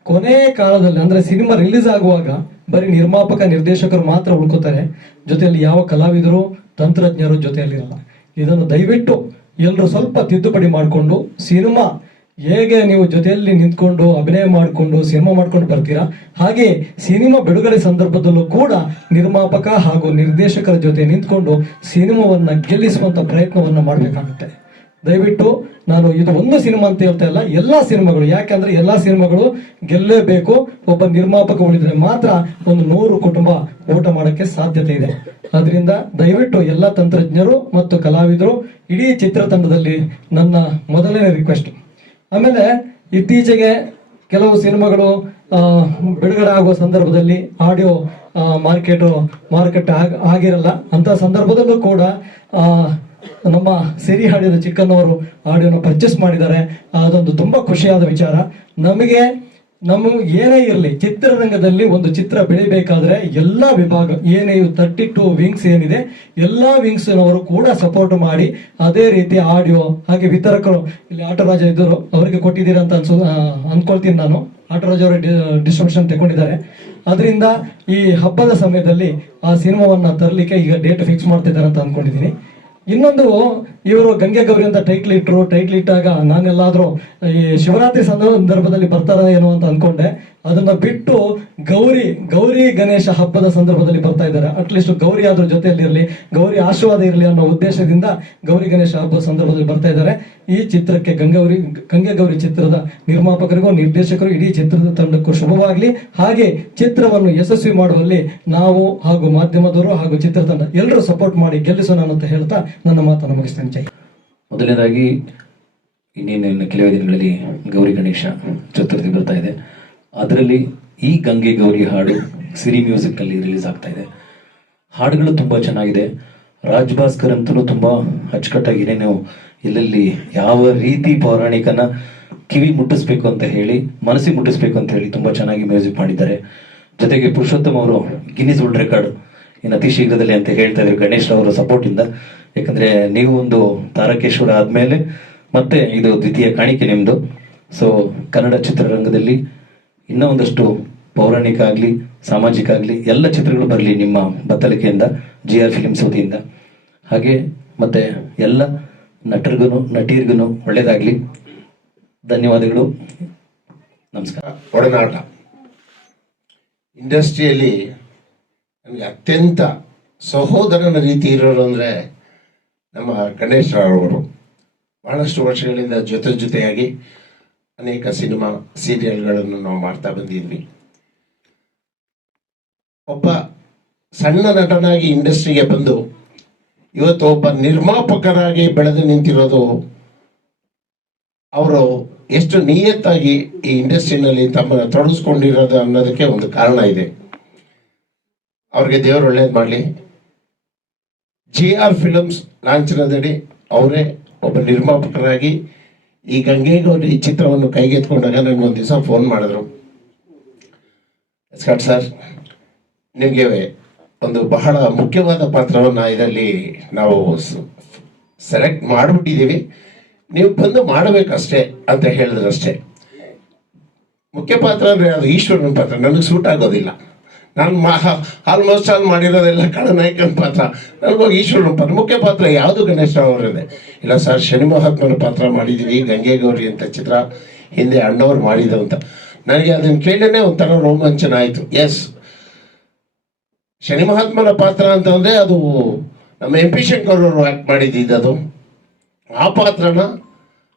ಕೊನೆ ಕಾಲದಲ್ಲಿ ಅಂದ್ರೆ ಸಿನಿಮಾ ರಿಲೀಸ್ ಆಗುವಾಗ ಬರೀ ನಿರ್ಮಾಪಕ, ನಿರ್ದೇಶಕರು ಮಾತ್ರ ಉಳ್ಕೋತಾರೆ. ಜೊತೆಯಲ್ಲಿ ಯಾವ ಕಲಾವಿದರು, ತಂತ್ರಜ್ಞರು ಜೊತೆಯಲ್ಲಿರಲ್ಲ. ಇದನ್ನು ದಯವಿಟ್ಟು ಎಲ್ಲರೂ ಸ್ವಲ್ಪ ತಿದ್ದುಪಡಿ ಮಾಡಿಕೊಂಡು ಸಿನಿಮಾ ಹೇಗೆ ನೀವು ಜೊತೆಯಲ್ಲಿ ನಿಂತ್ಕೊಂಡು ಅಭಿನಯ ಮಾಡಿಕೊಂಡು ಸಿನಿಮಾ ಮಾಡ್ಕೊಂಡು ಬರ್ತೀರಾ? ಹಾಗೆ ಸಿನಿಮಾ ಬಿಡುಗಡೆ ಸಂದರ್ಭದಲ್ಲೂ ಕೂಡ ನಿರ್ಮಾಪಕ ಹಾಗೂ ನಿರ್ದೇಶಕರ ಜೊತೆ ನಿಂತ್ಕೊಂಡು ಸಿನಿಮಾವನ್ನು ಗೆಲ್ಲಿಸುವಂಥ ಪ್ರಯತ್ನವನ್ನು ಮಾಡಬೇಕಾಗುತ್ತೆ. ದಯವಿಟ್ಟು ನಾನು ಇದು ಒಂದು ಸಿನಿಮಾ ಅಂತ ಹೇಳ್ತಾ ಇಲ್ಲ, ಎಲ್ಲಾ ಸಿನಿಮಾಗಳು. ಯಾಕಂದ್ರೆ ಎಲ್ಲಾ ಸಿನಿಮಾಗಳು ಗೆಲ್ಲೇಬೇಕು. ಒಬ್ಬ ನಿರ್ಮಾಪಕ ಉಳಿದ್ರೆ ಮಾತ್ರ ಒಂದು ನೂರು ಕುಟುಂಬ ಊಟ ಮಾಡಕ್ಕೆ ಸಾಧ್ಯತೆ ಇದೆ. ಅದರಿಂದ ದಯವಿಟ್ಟು ಎಲ್ಲ ತಂತ್ರಜ್ಞರು ಮತ್ತು ಕಲಾವಿದರು, ಇಡೀ ಚಿತ್ರತಂಡದಲ್ಲಿ ನನ್ನ ಮೊದಲನೇ ರಿಕ್ವೆಸ್ಟ್ ಆಮೇಲೆ ಇತ್ತೀಚೆಗೆ ಕೆಲವು ಸಿನಿಮಾಗಳು ಬಿಡುಗಡೆ ಆಗುವ ಸಂದರ್ಭದಲ್ಲಿ ಆಡಿಯೋ ಮಾರ್ಕೆಟ್, ಮಾರುಕಟ್ಟೆ ಆಗ- ಆಗಿರಲ್ಲ. ಅಂತ ಸಂದರ್ಭದಲ್ಲೂ ಕೂಡ ನಮ್ಮ ಸಿರಿ ಹಾಡಿದ ಚಿಕ್ಕನವರು ಆಡಿಯೋನ ಪರ್ಚೇಸ್ ಮಾಡಿದ್ದಾರೆ. ಅದೊಂದು ತುಂಬಾ ಖುಷಿಯಾದ ವಿಚಾರ. ನಮಗೆ ನಮ್ಮ ಏನೇ ಇರಲಿ, ಚಿತ್ರರಂಗದಲ್ಲಿ ಒಂದು ಚಿತ್ರ ಬೆಳಿಬೇಕಾದ್ರೆ ಎಲ್ಲಾ ವಿಭಾಗ ಏನೇ ತರ್ಟಿ ಟು ವಿಂಗ್ಸ್ ಏನಿದೆ, ಎಲ್ಲಾ ವಿಂಗ್ಸ್ ನವರು ಕೂಡ ಸಪೋರ್ಟ್ ಮಾಡಿ, ಅದೇ ರೀತಿ ಆಡಿಯೋ, ಹಾಗೆ ವಿತರಕರು, ಇಲ್ಲಿ ಆಟರಾಜ ಇದ್ದರು, ಅವರಿಗೆ ಕೊಟ್ಟಿದ್ದೀರಾ ಅಂತ ಅನ್ಸೋ ಅನ್ಕೊಳ್ತೀನಿ ನಾನು. ಆಟರಾಜ್ ಅವರ ಡಿಸ್ಟ್ರಿಬ್ಯೂಷನ್ ತಗೊಂಡಿದ್ದಾರೆ ಅದರಿಂದ ಈ ಹಬ್ಬದ ಸಮಯದಲ್ಲಿ ಆ ಸಿನಿಮಾವನ್ನ ತರಲಿಕ್ಕೆ ಈಗ ಡೇಟ್ ಫಿಕ್ಸ್ ಮಾಡ್ತಿದ್ದಾರೆ ಅಂತ ಅನ್ಕೊಂಡಿದ್ದೀನಿ. ಇನ್ನೊಂದು, ಇವರು ಗಂಗೆ ಗೌರಿ ಅಂತ ಟೈಟ್ಲ್ ಇಟ್ಟರು ಟೈಟ್ಲ್ ಇಟ್ಟಾಗ ನಾನೆಲ್ಲಾದ್ರೂ ಈ ಶಿವರಾತ್ರಿ ಸಂದರ್ಭದಲ್ಲಿ ಬರ್ತಾರ ಏನೋ ಅಂತ ಅನ್ಕೊಂಡೆ. ಅದನ್ನ ಬಿಟ್ಟು ಗೌರಿ ಗೌರಿ ಗಣೇಶ ಹಬ್ಬದ ಸಂದರ್ಭದಲ್ಲಿ ಬರ್ತಾ ಇದ್ದಾರೆ. ಅಟ್ಲೀಸ್ಟ್ ಗೌರಿ ಅದ್ರ ಜೊತೆಯಲ್ಲಿ ಇರಲಿ ಗೌರಿ ಆಶೀರ್ವಾದ ಇರಲಿ ಅನ್ನೋ ಉದ್ದೇಶದಿಂದ ಗೌರಿ ಗಣೇಶ ಹಬ್ಬದ ಸಂದರ್ಭದಲ್ಲಿ ಬರ್ತಾ ಇದ್ದಾರೆ. ಈ ಚಿತ್ರಕ್ಕೆ ಗಂಗೌರಿ ಗಂಗೆ ಗೌರಿ ಚಿತ್ರದ ನಿರ್ಮಾಪಕರಿಗೂ ನಿರ್ದೇಶಕರು ಇಡೀ ಚಿತ್ರದ ತಂಡಕ್ಕೂ ಶುಭವಾಗಲಿ. ಹಾಗೆ ಚಿತ್ರವನ್ನು ಯಶಸ್ವಿ ಮಾಡುವಲ್ಲಿ ನಾವು ಹಾಗೂ ಮಾಧ್ಯಮದವರು ಹಾಗೂ ಚಿತ್ರತಂಡ ಎಲ್ಲರೂ ಸಪೋರ್ಟ್ ಮಾಡಿ ಗೆಲ್ಲಿಸೋಣ ಅಂತ ಹೇಳ್ತಾ ನನ್ನ ಮಾತನ್ನು ಮುಗಿಸ್ತೇನೆ. ಜೈ ಮೊದಲನೇದಾಗಿ ಇನ್ನೇನು ಇನ್ನು ಕೆಲವೇ ದಿನಗಳಲ್ಲಿ ಗೌರಿ ಗಣೇಶ ಚತುರ್ಥಿ ಬರ್ತಾ ಇದೆ. ಅದರಲ್ಲಿ ಈ ಗಂಗೆ ಗೌರಿ ಹಾಡು ಸಿರಿ ಮ್ಯೂಸಿಕ್ ಅಲ್ಲಿ ರಿಲೀಸ್ ಆಗ್ತಾ ಇದೆ. ಹಾಡುಗಳು ತುಂಬಾ ಚೆನ್ನಾಗಿದೆ. ರಾಜ್ ಭಾಸ್ಕರ್ ಅಂತಲೂ ತುಂಬಾ ಅಚ್ಚುಕಟ್ಟಾಗಿ ಏನೇನು ಎಲ್ಲೆಲ್ಲಿ ಯಾವ ರೀತಿ ಪೌರಾಣಿಕನ ಕಿವಿ ಮುಟ್ಟಿಸ್ಬೇಕು ಅಂತ ಹೇಳಿ, ಮನಸ್ಸಿಗೆ ಮುಟ್ಟಿಸ್ಬೇಕು ಅಂತ ಹೇಳಿ ತುಂಬಾ ಚೆನ್ನಾಗಿ ಮ್ಯೂಸಿಕ್ ಮಾಡಿದ್ದಾರೆ. ಜೊತೆಗೆ ಪುರುಷೋತ್ತಮ್ ಅವರು ಗಿನ್ನಿಸ್ ವರ್ಲ್ಡ್ ರೆಕಾರ್ಡ್ ಇನ್ನು ಅತಿ ಶೀಘ್ರದಲ್ಲಿ ಅಂತ ಹೇಳ್ತಾ ಇದ್ರು ಗಣೇಶ್ ಅವರ ಸಪೋರ್ಟ್ ಇಂದ. ಯಾಕಂದ್ರೆ ನೀವು ಒಂದು ತಾರಕೇಶ್ವರ ಆದ್ಮೇಲೆ ಮತ್ತೆ ಇದು ದ್ವಿತೀಯ ಕಾಣಿಕೆ ನಿಮ್ದು. ಸೊ ಕನ್ನಡ ಚಿತ್ರರಂಗದಲ್ಲಿ ಇನ್ನೂ ಒಂದಷ್ಟು ಪೌರಾಣಿಕ ಆಗಲಿ, ಸಾಮಾಜಿಕ ಆಗಲಿ, ಎಲ್ಲ ಚಿತ್ರಗಳು ಬರಲಿ ನಿಮ್ಮ ಬತ್ತಲಿಕೆಯಿಂದ ಜಿ ಆರ್ ಫಿಲಿಮ್ಸ್ ವತಿಯಿಂದ. ಹಾಗೆ ಮತ್ತೆ ಎಲ್ಲ ನಟರಿಗೂ ನಟಿಯರಿಗೂ ಒಳ್ಳೇದಾಗ್ಲಿ. ಧನ್ಯವಾದಗಳು. ನಮಸ್ಕಾರ. ಒಡನಾಟ. ಇಂಡಸ್ಟ್ರಿಯಲ್ಲಿ ನಮಗೆ ಅತ್ಯಂತ ಸಹೋದರನ ರೀತಿ ಇರೋರು ಅಂದರೆ ನಮ್ಮ ಗಣೇಶ್ ರಾವ್ ಅವರು. ಬಹಳಷ್ಟು ವರ್ಷಗಳಿಂದ ಜೊತೆ ಜೊತೆಯಾಗಿ ಅನೇಕ ಸಿನಿಮಾ, ಸೀರಿಯಲ್ಗಳನ್ನು ನಾವು ಮಾಡ್ತಾ ಬಂದಿದ್ವಿ. ಒಬ್ಬ ಸಣ್ಣ ನಟನಾಗಿ ಇಂಡಸ್ಟ್ರಿಗೆ ಬಂದು ಇವತ್ತು ಒಬ್ಬ ನಿರ್ಮಾಪಕರಾಗಿ ಬೆಳೆದು ನಿಂತಿರೋದು ಅವರು ಎಷ್ಟು ನಿಯತ್ತಾಗಿ ಈ ಇಂಡಸ್ಟ್ರಿನಲ್ಲಿ ತಮ್ಮನ್ನು ತೊಡಗಿಸ್ಕೊಂಡಿರೋದು ಅನ್ನೋದಕ್ಕೆ ಒಂದು ಕಾರಣ ಇದೆ. ಅವ್ರಿಗೆ ದೇವರು ಒಳ್ಳೇದು ಮಾಡಲಿ. ಜಿ ಆರ್ ಫಿಲಮ್ಸ್ ಲಾಂಛನದಡಿ ಅವರೇ ಒಬ್ಬ ನಿರ್ಮಾಪಕರಾಗಿ ಈ ಗಂಗೇಗೌರಿ ಚಿತ್ರವನ್ನು ಕೈಗೆತ್ಕೊಂಡಾಗ ನನಗೊಂದು ದಿವಸ ಫೋನ್ ಮಾಡಿದ್ರು. ಸರ್, ನಿಮಗೆ ಒಂದು ಬಹಳ ಮುಖ್ಯವಾದ ಪಾತ್ರವನ್ನು ಇದರಲ್ಲಿ ನಾವು ಸೆಲೆಕ್ಟ್ ಮಾಡಿಬಿಟ್ಟಿದ್ದೀವಿ. ನೀವು ಬಂದು ಮಾಡಬೇಕಷ್ಟೇ ಅಂತ ಹೇಳಿದ್ರಷ್ಟೇ. ಮುಖ್ಯ ಪಾತ್ರ ಅಂದರೆ ಅದು ಈಶ್ವರನ ಪಾತ್ರ. ನನಗೆ ಸೂಟ್ ಆಗೋದಿಲ್ಲ. ನಾನು ಮಾ ಆಲ್ಮೋಸ್ಟ್ ಆಲ್ ಮಾಡಿರೋದೆಲ್ಲ ಕಳನಾಯಕನ ಪಾತ್ರ. ನನಗೋಗಿ ಈಶ್ವರನ ಪಾತ್ರ. ಮುಖ್ಯ ಪಾತ್ರ ಯಾವುದು ಗಣೇಶ ಅವರದೇ ಇಲ್ಲ ಸರ್, ಶನಿ ಮಹಾತ್ಮನ ಪಾತ್ರ ಮಾಡಿದ್ದೀವಿ ಗಂಗೆಗೌರಿ ಅಂತ ಚಿತ್ರ ಹಿಂದೆ ಅಣ್ಣವ್ರು ಮಾಡಿದ್ದು ಅಂತ ನನಗೆ ಅದನ್ನು ಕೇಳನೇ ಒಂಥರ ರೋಮಾಂಚನ ಆಯಿತು. ಎಸ್ ಶನಿ ಮಹಾತ್ಮನ ಪಾತ್ರ ಅಂತಂದರೆ ಅದು ನಮ್ಮ ಎಂ ಪಿ ಶಂಕರ್ ಅವರು ಆ್ಯಕ್ಟ್ ಮಾಡಿದ್ದು ಆ ಪಾತ್ರನ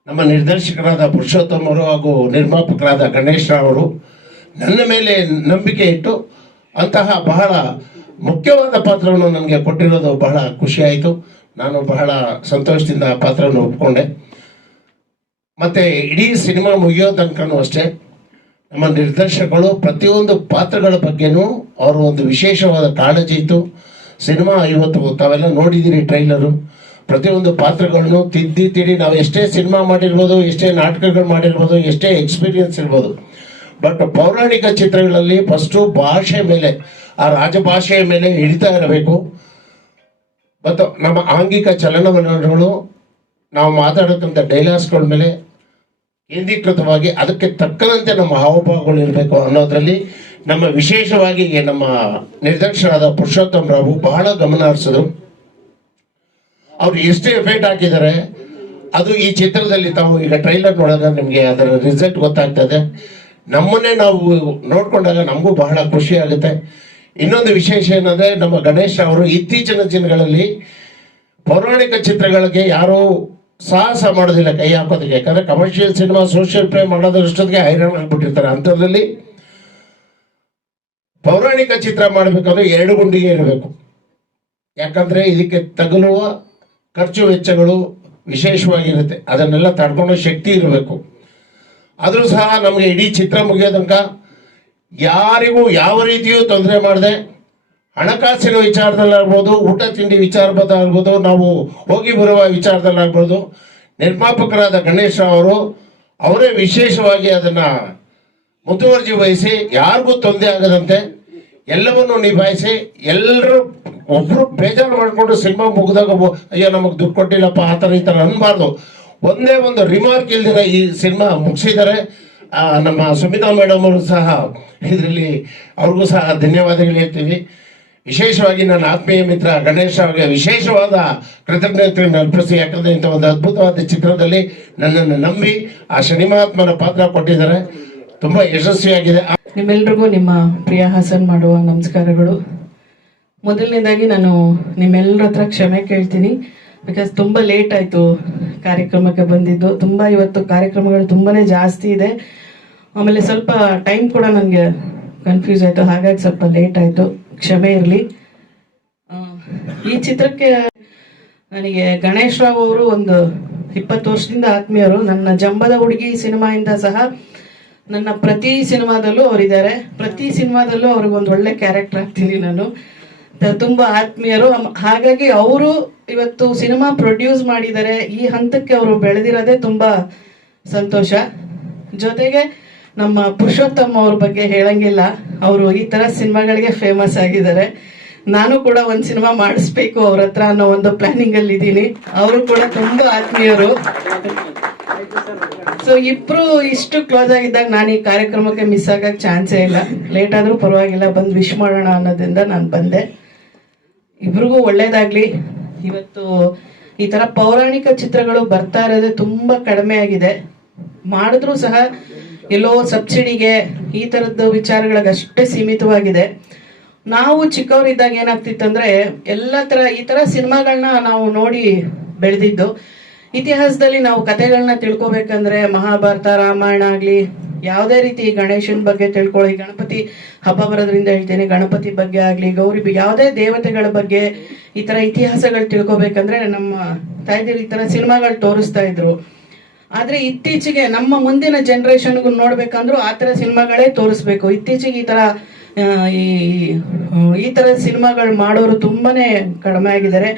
ನಮ್ಮ ನಿರ್ದೇಶಕರಾದ ಪುರುಷೋತ್ತಮ್ ಅವರು ಹಾಗೂ ನಿರ್ಮಾಪಕರಾದ ಗಣೇಶ್ ರಾವ್ ಅವರು ನನ್ನ ಮೇಲೆ ನಂಬಿಕೆ ಇಟ್ಟು ಅಂತಹ ಬಹಳ ಮುಖ್ಯವಾದ ಪಾತ್ರವನ್ನು ನನಗೆ ಕೊಟ್ಟಿರೋದು ಬಹಳ ಖುಷಿಯಾಯಿತು ನಾನು ಬಹಳ ಸಂತೋಷದಿಂದ ಆ ಪಾತ್ರವನ್ನು ಒಪ್ಕೊಂಡೆ. ಮತ್ತು ಇಡೀ ಸಿನಿಮಾ ಮುಗಿಯೋ ತನಕನೂ ಅಷ್ಟೇ. ನಮ್ಮ ನಿರ್ದೇಶಕರು ಪ್ರತಿಯೊಂದು ಪಾತ್ರಗಳ ಬಗ್ಗೆನೂ ಅವರು ಒಂದು ವಿಶೇಷವಾದ ಕಾಳಜಿ ಇತ್ತು. ಸಿನಿಮಾ ಇವತ್ತು ತಾವೆಲ್ಲ ನೋಡಿದ್ದೀರಿ ಟ್ರೈಲರು. ಪ್ರತಿಯೊಂದು ಪಾತ್ರಗಳನ್ನು ತಿದ್ದಿ ತಿಡಿ ನಾವು ಎಷ್ಟೇ ಸಿನಿಮಾ ಮಾಡಿರ್ಬೋದು, ಎಷ್ಟೇ ನಾಟಕಗಳು ಮಾಡಿರ್ಬೋದು, ಎಷ್ಟೇ ಎಕ್ಸ್ಪೀರಿಯನ್ಸ್ ಇರ್ಬೋದು. ಬಟ್ ಪೌರಾಣಿಕ ಚಿತ್ರಗಳಲ್ಲಿ ಫಸ್ಟು ಭಾಷೆ ಮೇಲೆ, ಆ ರಾಜಭಾಷೆಯ ಮೇಲೆ ಹಿಡಿತಾ ಇರಬೇಕು. ಮತ್ತು ನಮ್ಮ ಆಂಗಿಕ ಚಲನವಲನಗಳು, ನಾವು ಮಾತಾಡೋಕ್ಕಂಥ ಡೈಲಾಗ್ಸ್ಗಳ ಮೇಲೆ ಕೇಂದ್ರೀಕೃತವಾಗಿ ಅದಕ್ಕೆ ತಕ್ಕಂತೆ ನಮ್ಮ ಹಾವಭಾವಗಳು ಇರಬೇಕು ಅನ್ನೋದ್ರಲ್ಲಿ ನಮ್ಮ ವಿಶೇಷವಾಗಿ ನಮ್ಮ ನಿರ್ದೇಶನಾದ ಪುರುಷೋತ್ತಮ್ ರಾವು ಬಹಳ ಗಮನ ಹರಿಸಿದ್ರು. ಅವ್ರು ಎಷ್ಟು ಎಫೆಕ್ಟ್ ಹಾಕಿದ್ದಾರೆ, ಅದು ಈ ಚಿತ್ರದಲ್ಲಿ ತಾವು ಈಗ ಟ್ರೈಲರ್ ನೋಡಿದ್ರೆ ನಿಮಗೆ ಅದರ ರಿಸಲ್ಟ್ ಗೊತ್ತಾಗ್ತದೆ. ನಮ್ಮನ್ನೇ ನಾವು ನೋಡ್ಕೊಂಡಾಗ ನಮಗೂ ಬಹಳ ಖುಷಿ ಆಗುತ್ತೆ. ಇನ್ನೊಂದು ವಿಶೇಷ ಏನಂದ್ರೆ ನಮ್ಮ ಗಣೇಶ್ ಅವರು ಇತ್ತೀಚಿನ ದಿನಗಳಲ್ಲಿ ಪೌರಾಣಿಕ ಚಿತ್ರಗಳಿಗೆ ಯಾರೂ ಸಾಹಸ ಮಾಡೋದಿಲ್ಲ, ಕೈ ಹಾಕೋದಕ್ಕೆ. ಯಾಕಂದ್ರೆ ಕಮರ್ಷಿಯಲ್ ಸಿನಿಮಾ ಸೋಷಿಯಲ್ ಪ್ಲೇ ಮಾಡೋದಷ್ಟೊತ್ತಿಗೆ ಹೈರಾಣ ಆಗಿಬಿಟ್ಟಿರ್ತಾರೆ. ಅಂಥದ್ರಲ್ಲಿ ಪೌರಾಣಿಕ ಚಿತ್ರ ಮಾಡಬೇಕಂದ್ರೆ ಎರಡು ಗುಂಡಿಗೆ ಇರಬೇಕು. ಯಾಕಂದ್ರೆ ಇದಕ್ಕೆ ತಗುಲುವ ಖರ್ಚು ವೆಚ್ಚಗಳು ವಿಶೇಷವಾಗಿರುತ್ತೆ. ಅದನ್ನೆಲ್ಲ ತಡ್ಕೊಳ್ಳೋ ಶಕ್ತಿ ಇರಬೇಕು. ಆದರೂ ಸಹ ನಮಗೆ ಇಡೀ ಚಿತ್ರ ಮುಗಿಯೋ ತನಕ ಯಾರಿಗೂ ಯಾವ ರೀತಿಯೂ ತೊಂದರೆ ಮಾಡದೆ ಹಣಕಾಸಿನ ವಿಚಾರದಲ್ಲಾಗ್ಬೋದು, ಊಟ, ತಿಂಡಿ ವಿಚಾರದಲ್ಲಾಗ್ಬೋದು, ನಾವು ಹೋಗಿ ಬರುವ ವಿಚಾರದಲ್ಲಾಗ್ಬೋದು. ನಿರ್ಮಾಪಕರಾದ ಗಣೇಶ್ ಅವರು, ಅವರೇ ವಿಶೇಷವಾಗಿ ಅದನ್ನು ಮುತುವರ್ಜಿ ವಹಿಸಿ, ಯಾರಿಗೂ ತೊಂದರೆ ಆಗದಂತೆ ಎಲ್ಲವನ್ನು ನಿಭಾಯಿಸಿ, ಎಲ್ಲರೂ ಒಬ್ರು ಬೇಜಾರು ಮಾಡಿಕೊಂಡು ಸಿನಿಮಾ ಮುಗಿದಾಗ ಅಯ್ಯೋ, ನಮಗೆ ದುಡ್ಡು ಕೊಟ್ಟಿಲ್ಲಪ್ಪ, ಆ ಥರ ಈ ಥರ ಅನ್ಬಾರ್ದು. ಒಂದೇ ಒಂದು ರಿಮಾರ್ಕ್ ಇಲ್ದಿರ ಈ ಸಿನಿಮಾ ಮುಗಿಸಿದ್ದಾರೆ. ನಮ್ಮ ಸುಮಿತಾ ಮೇಡಮ್ ಅವರು ಸಹ ಇದರಲ್ಲಿ, ಅವ್ರಿಗೂ ಸಹ ಧನ್ಯವಾದಗಳು ಹೇಳ್ತೀವಿ. ವಿಶೇಷವಾಗಿ ನನ್ನ ಆತ್ಮೀಯ ಮಿತ್ರ ಗಣೇಶ್ ಅವರಿಗೆ ವಿಶೇಷವಾದ ಕೃತಜ್ಞತೆಯನ್ನು ಅರ್ಪಿಸಿ ಯಾಕಂದ್ರೆ ಇಂಥ ಒಂದು ಅದ್ಭುತವಾದ ಚಿತ್ರದಲ್ಲಿ ನನ್ನನ್ನು ನಂಬಿ ಆ ಶನಿ ಮಹಾತ್ಮನ ಪಾತ್ರ ಕೊಟ್ಟಿದ್ದಾರೆ. ತುಂಬಾ ಯಶಸ್ವಿಯಾಗಿದೆ. ನಿಮ್ಮೆಲ್ರಿಗೂ ನಿಮ್ಮ ಪ್ರಿಯ ಹಾಸನ್ ಮಾಡುವ ನಮಸ್ಕಾರಗಳು. ಮೊದಲನೇದಾಗಿ ನಾನು ನಿಮ್ಮೆಲ್ಲರ ಹತ್ರ ಕ್ಷಮೆ ಕೇಳ್ತೀನಿ. ಬಿಕಾಸ್ ತುಂಬ ಲೇಟ್ ಆಯಿತು ಕಾರ್ಯಕ್ರಮಕ್ಕೆ ಬಂದಿದ್ದು. ತುಂಬ ಇವತ್ತು ಕಾರ್ಯಕ್ರಮಗಳು ತುಂಬಾನೇ ಜಾಸ್ತಿ ಇದೆ. ಆಮೇಲೆ ಸ್ವಲ್ಪ ಟೈಮ್ ಕೂಡ ನನಗೆ ಕನ್ಫ್ಯೂಸ್ ಆಯಿತು. ಹಾಗಾಗಿ ಸ್ವಲ್ಪ ಲೇಟ್ ಆಯಿತು. ಕ್ಷಮೆ ಇರಲಿ. ಈ ಚಿತ್ರಕ್ಕೆ ನನಗೆ ಗಣೇಶ್ ರಾವ್ ಅವರು ಒಂದು ಇಪ್ಪತ್ತು ವರ್ಷದಿಂದ ಆತ್ಮೀಯರು. ನನ್ನ ಜಂಬದ ಹುಡುಗಿ ಸಿನಿಮಾಯಿಂದ ಸಹ ನನ್ನ ಪ್ರತಿ ಸಿನಿಮಾದಲ್ಲೂ ಅವರಿದ್ದಾರೆ. ಪ್ರತಿ ಸಿನಿಮಾದಲ್ಲೂ ಅವ್ರಿಗೆ ಒಂದು ಒಳ್ಳೆ ಕ್ಯಾರೆಕ್ಟರ್ ಆಗ್ತೀನಿ ನಾನು. ತುಂಬ ಆತ್ಮೀಯರು. ಹಾಗಾಗಿ ಅವರು ಇವತ್ತು ಸಿನಿಮಾ ಪ್ರೊಡ್ಯೂಸ್ ಮಾಡಿದ್ದಾರೆ. ಈ ಹಂತಕ್ಕೆ ಅವರು ಬೆಳೆದಿರೋದೇ ತುಂಬಾ ಸಂತೋಷ. ಜೊತೆಗೆ ನಮ್ಮ ಪುರುಷೋತ್ತಮ್ ಅವ್ರ ಬಗ್ಗೆ ಹೇಳಂಗಿಲ್ಲ. ಅವರು ಈ ತರ ಸಿನಿಮಾಗಳಿಗೆ ಫೇಮಸ್ ಆಗಿದ್ದಾರೆ. ನಾನು ಕೂಡ ಒಂದು ಸಿನಿಮಾ ಮಾಡಿಸ್ಬೇಕು ಅವ್ರ ಹತ್ರ ಅನ್ನೋ ಒಂದು ಪ್ಲಾನಿಂಗ್ ಅಲ್ಲಿ ಇದ್ದೀನಿ. ಅವರು ಕೂಡ ತುಂಬಾ ಆತ್ಮೀಯರು. ಸೊ ಇಬ್ರು ಇಷ್ಟು ಕ್ಲೋಸ್ ಆಗಿದ್ದಾಗ ನಾನು ಈ ಕಾರ್ಯಕ್ರಮಕ್ಕೆ ಮಿಸ್ ಆಗಕ್ ಚಾನ್ಸೇ ಇಲ್ಲ. ಲೇಟ್ ಆದ್ರೂ ಪರವಾಗಿಲ್ಲ. ಬಂದು ವಿಶ್ ಮಾಡೋಣ ಅನ್ನೋದ್ರಿಂದ ನಾನು ಬಂದೆ. ಇಬ್ರಿಗೂ ಒಳ್ಳೇದಾಗ್ಲಿ. ಇವತ್ತು ಈ ತರ ಪೌರಾಣಿಕ ಚಿತ್ರಗಳು ಬರ್ತಾ ಇರೋದೇ ತುಂಬಾ ಕಡಿಮೆ ಆಗಿದೆ. ಮಾಡಿದ್ರು ಸಹ ಎಲ್ಲೋ ಸಬ್ಸಿಡಿಗೆ ಈ ಥರದ್ದು ವಿಚಾರಗಳಿಗೆ ಅಷ್ಟೇ ಸೀಮಿತವಾಗಿದೆ. ನಾವು ಚಿಕ್ಕವರಿದ್ದಾಗ ಏನಾಗ್ತಿತ್ತಂದ್ರೆ ಎಲ್ಲ ತರ, ಈ ತರ ಸಿನಿಮಾಗಳನ್ನ ನಾವು ನೋಡಿ ಬೆಳೆದಿದ್ದು. ಇತಿಹಾಸದಲ್ಲಿ ನಾವು ಕಥೆಗಳನ್ನ ತಿಳ್ಕೊಬೇಕಂದ್ರೆ ಮಹಾಭಾರತ, ರಾಮಾಯಣ ಆಗ್ಲಿ, ಯಾವುದೇ ರೀತಿ ಗಣೇಶನ್ ಬಗ್ಗೆ ತಿಳ್ಕೊಳ್ಳಿ, ಗಣಪತಿ ಹಬ್ಬ ಬರೋದ್ರಿಂದ ಹೇಳ್ತೇನೆ, ಗಣಪತಿ ಬಗ್ಗೆ ಆಗ್ಲಿ, ಗೌರಿ ಯಾವುದೇ ದೇವತೆಗಳ ಬಗ್ಗೆ ಈ ತರ ಇತಿಹಾಸಗಳು ತಿಳ್ಕೊಬೇಕಂದ್ರೆ ನಮ್ಮ ತಾಯಿದಿರು ಈ ತರ ಸಿನಿಮಾಗಳು ತೋರಿಸ್ತಾ ಇದ್ರು. ಆದ್ರೆ ಇತ್ತೀಚೆಗೆ ನಮ್ಮ ಮುಂದಿನ ಜನರೇಷನ್ಗೂ ನೋಡ್ಬೇಕಂದ್ರೂ ಆ ತರ ಸಿನಿಮಾಗಳೇ ತೋರಿಸ್ಬೇಕು. ಇತ್ತೀಚೆಗೆ ಈ ತರ ಈ ತರ ಸಿನಿಮಾಗಳು ಮಾಡೋರು ತುಂಬಾನೇ ಕಡಿಮೆ ಆಗಿದ್ದಾರೆ.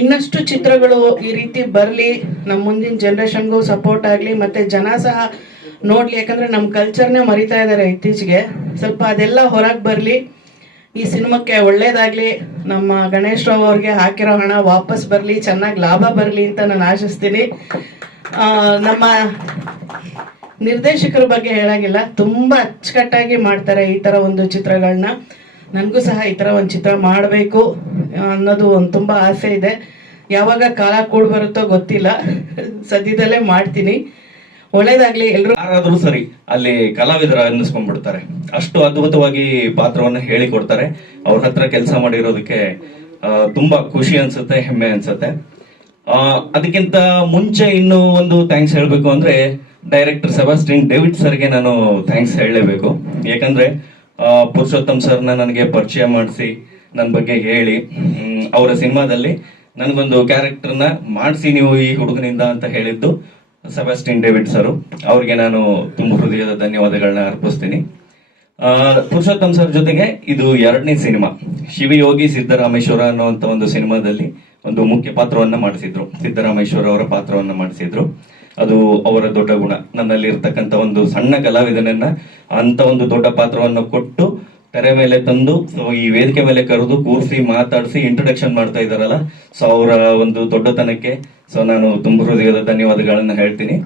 ಇನ್ನಷ್ಟು ಚಿತ್ರಗಳು ಈ ರೀತಿ ಬರ್ಲಿ ನಮ್ಮ ಮುಂದಿನ ಜನರೇಷನ್ಗೂ ಸಪೋರ್ಟ್ ಆಗ್ಲಿ, ಮತ್ತೆ ಜನ ಸಹ ನೋಡ್ಲಿ. ಯಾಕಂದ್ರೆ ನಮ್ಮ ಕಲ್ಚರ್ನೇ ಮರಿತಾ ಇದ್ದಾರೆ ಇತ್ತೀಚೆಗೆ. ಸ್ವಲ್ಪ ಅದೆಲ್ಲ ಹೊರಗೆ ಬರ್ಲಿ, ಈ ಸಿನಿಮಾಕ್ಕೆ ಒಳ್ಳೇದಾಗ್ಲಿ, ನಮ್ಮ ಗಣೇಶ್ ರಾವ್ ಅವ್ರಿಗೆ ಹಾಕಿರೋ ಹಣ ವಾಪಸ್ ಬರಲಿ, ಚೆನ್ನಾಗಿ ಲಾಭ ಬರಲಿ ಅಂತ ನಾನು ಆಶಿಸ್ತೀನಿ. ನಮ್ಮ ನಿರ್ದೇಶಕರ ಬಗ್ಗೆ ಹೇಳಂಗಿಲ್ಲ. ತುಂಬಾ ಅಚ್ಚುಕಟ್ಟಾಗಿ ಮಾಡ್ತಾರೆ ಈ ತರ ಒಂದು ಚಿತ್ರಗಳನ್ನ ನನಗೂ ಸಹ ಈ ತರ ಒಂದು ಚಿತ್ರ ಮಾಡಬೇಕು ಅನ್ನೋದು ಒಂದು ತುಂಬಾ ಆಸೆ ಇದೆ. ಯಾವಾಗ ಕಾಲ ಕೂಡ್ ಬರುತ್ತೋ ಗೊತ್ತಿಲ್ಲ. ಸದ್ಯದಲ್ಲೇ ಮಾಡ್ತೀನಿ. ಒಳ್ಳೇದಾಗ್ಲಿ ಎಲ್ರು. ಯಾರಾದ್ರೂ ಸರಿ ಅಲ್ಲಿ ಕಲಾವಿದರ ಅನ್ನಿಸ್ಕೊಂಡ್ಬಿಡ್ತಾರೆ. ಅಷ್ಟು ಅದ್ಭುತವಾಗಿ ಪಾತ್ರವನ್ನ ಹೇಳಿಕೊಡ್ತಾರೆ. ಅವ್ರ ಹತ್ರ ಕೆಲಸ ಮಾಡಿರೋದಕ್ಕೆ ತುಂಬಾ ಖುಷಿ ಅನ್ಸುತ್ತೆ, ಹೆಮ್ಮೆ ಅನ್ಸುತ್ತೆ. ಅದಕ್ಕಿಂತ ಮುಂಚೆ ಇನ್ನು ಒಂದು ಥ್ಯಾಂಕ್ಸ್ ಹೇಳಬೇಕು ಅಂದ್ರೆ ಡೈರೆಕ್ಟರ್ ಸೆಬಾಸ್ಟಿನ್ ಡೇವಿಡ್ ಸರ್ಗೆ ನಾನು ಥ್ಯಾಂಕ್ಸ್ ಹೇಳಲೇಬೇಕು. ಯಾಕಂದ್ರೆ ಪುರುಷೋತ್ತಮ್ ಸರ್ನ ನನಗೆ ಪರಿಚಯ ಮಾಡಿಸಿ ನನ್ನ ಬಗ್ಗೆ ಹೇಳಿ ಅವರ ಸಿನಿಮಾದಲ್ಲಿ ನನಗೊಂದು ಕ್ಯಾರೆಕ್ಟರ್ನ ಮಾಡಿಸಿ ನೀವು ಈ ಹುಡುಗನಿಂದ ಅಂತ ಹೇಳಿದ್ದು ಸೆಬಾಸ್ಟಿನ್ ಡೇವಿಡ್ ಸರ್. ಅವ್ರಿಗೆ ನಾನು ತುಂಬ ಹೃದಯದ ಧನ್ಯವಾದಗಳನ್ನ ಅರ್ಪಿಸ್ತೀನಿ. ಪುರುಷೋತ್ತಮ್ ಸರ್ ಜೊತೆಗೆ ಇದು ಎರಡನೇ ಸಿನಿಮಾ. ಶಿವಯೋಗಿ ಸಿದ್ದರಾಮೇಶ್ವರ ಅನ್ನುವಂಥ ಒಂದು ಸಿನಿಮಾದಲ್ಲಿ ಒಂದು ಮುಖ್ಯ ಪಾತ್ರವನ್ನ ಮಾಡಿಸಿದ್ರು. ಸಿದ್ದರಾಮೇಶ್ವರ ಅವರ ಪಾತ್ರವನ್ನ ಮಾಡಿಸಿದ್ರು. ಅದು ಅವರ ದೊಡ್ಡ ಗುಣ. ನನ್ನಲ್ಲಿ ಇರ್ತಕ್ಕಂಥ ಒಂದು ಸಣ್ಣ ಕಲಾವಿದನನ್ನ ಅಂತ ಒಂದು ದೊಡ್ಡ ಪಾತ್ರವನ್ನು ಕೊಟ್ಟು ತೆರೆ ಮೇಲೆ ತಂದು ಈ ವೇದಿಕೆ ಮೇಲೆ ಕರೆದು ಕೂರಿಸಿ ಮಾತಾಡಿಸಿ ಇಂಟ್ರೊಡಕ್ಷನ್ ಮಾಡ್ತಾ ಇದಾರಲ್ಲ ಸೊ ಅವರ ಒಂದು ದೊಡ್ಡತನಕ್ಕೆ, ಸೊ ನಾನು ತುಂಬ ಹೃದಯದ ಧನ್ಯವಾದಗಳನ್ನ ಹೇಳ್ತೀನಿ.